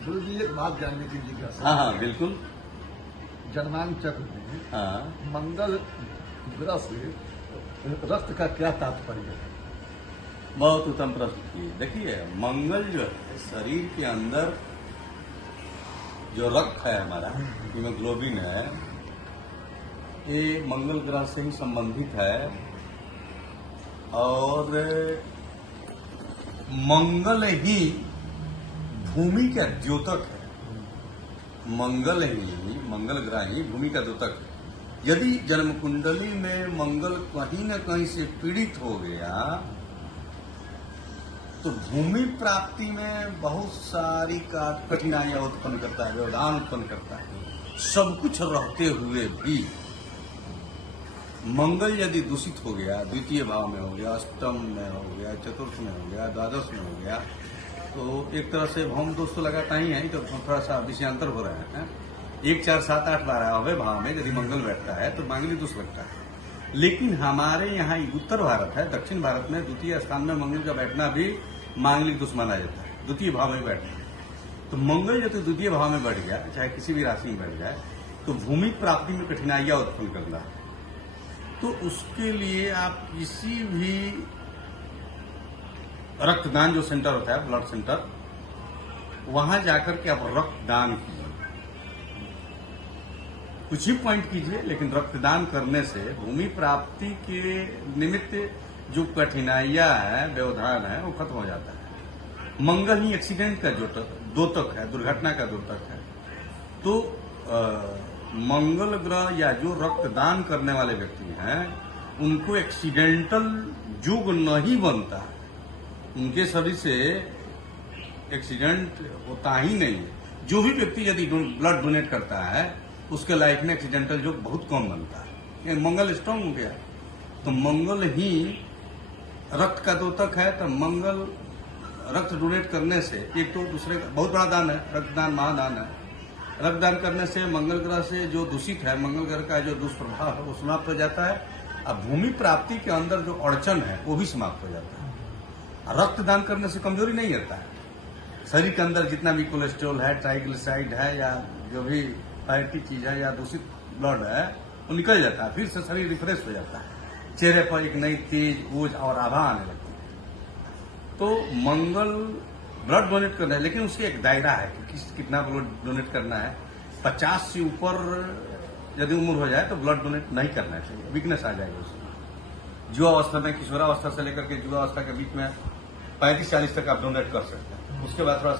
गुरु जी एक बात जानने की जिज्ञासा। हाँ हाँ बिल्कुल। जनमान चक्र में हाँ मंगल ग्रह से रक्त का क्या तात्पर्य है? बहुत उत्तम प्रश्न किए। देखिए, मंगल जो है शरीर के अंदर जो रक्त है हमारा हीमोग्लोबिन है, ये मंगल ग्रह से ही संबंधित है। और मंगल ही भूमि का द्योतक है। मंगल ग्रह ही भूमि का द्योतक है। यदि जन्म कुंडली में मंगल कहीं न कहीं से पीड़ित हो गया तो भूमि प्राप्ति में बहुत सारी कठिनाइयां उत्पन्न करता है, व्यवधान उत्पन्न करता है। सब कुछ रहते हुए भी मंगल यदि दूषित हो गया, द्वितीय भाव में हो गया, अष्टम में हो गया, चतुर्थ में हो गया, द्वादश में हो गया, तो एक तरह से भौम दोष तो लगाता ही है। तो थोड़ा सा विषयांतर हो रहा है। 1, 4, 7, 8, 12वें भाव में यदि मंगल बैठता है तो मांगलिक दोष लगता है। लेकिन हमारे यहाँ उत्तर भारत है, दक्षिण भारत में द्वितीय स्थान में मंगल का बैठना भी मांगलिक दोष माना जाता है। द्वितीय भाव में बैठना है तो मंगल यदि द्वितीय भाव में बैठ गया, चाहे किसी भी राशि में बैठ जाए, तो भूमि प्राप्ति में कठिनाइयां उत्पन्न करना है। तो उसके लिए आप किसी भी रक्तदान जो सेंटर होता है, ब्लड सेंटर, वहां जाकर के आप रक्तदान कीजिए। कुछ ही पॉइंट कीजिए, लेकिन रक्तदान करने से भूमि प्राप्ति के निमित्त जो कठिनाइयां है, व्यवधान है, वो खत्म हो जाता है। मंगल ही एक्सीडेंट का द्योतक है, दुर्घटना का द्योतक है। तो मंगल ग्रह या जो रक्तदान करने वाले व्यक्ति हैं, उनको एक्सीडेंटल युग नहीं बनता है। उनके शरीर से एक्सीडेंट होता ही नहीं है। जो भी व्यक्ति यदि ब्लड डोनेट करता है, उसके लाइफ में एक्सीडेंटल युग बहुत कम बनता है। मंगल स्ट्रांग हो गया। तो मंगल ही रक्त का द्योतक है। तो मंगल रक्त डोनेट करने से एक तो दूसरे का बहुत बड़ा दान है, रक्तदान महादान है। रक्तदान करने से मंगल ग्रह से जो दूषित है, मंगल ग्रह का जो दुष्प्रभाव है, वो समाप्त हो जाता है। अब भूमि प्राप्ति के अंदर जो अड़चन है, वो भी समाप्त हो जाता है। रक्तदान करने से कमजोरी नहीं आता है। शरीर के अंदर जितना भी कोलेस्ट्रॉल है, ट्राइग्लिसराइड है, या जो भी फैटी चीज है या दूषित ब्लड है, वो निकल जाता है। फिर से शरीर रिफ्रेश हो जाता है। चेहरे पर एक नई तेज, ऊर्जा और आभा आने लगती है। तो मंगल ब्लड डोनेट करना है, लेकिन उसकी एक दायरा है कि कितना ब्लड डोनेट करना है। 50 से ऊपर यदि उम्र हो जाए तो ब्लड डोनेट नहीं करना चाहिए, वीकनेस आ जाएगी उसमें। युवावस्था में, किशोरावस्था से लेकर के युवावस्था के बीच में 35-40 तक आप डोनेट कर सकते हैं। उसके बाद थोड़ा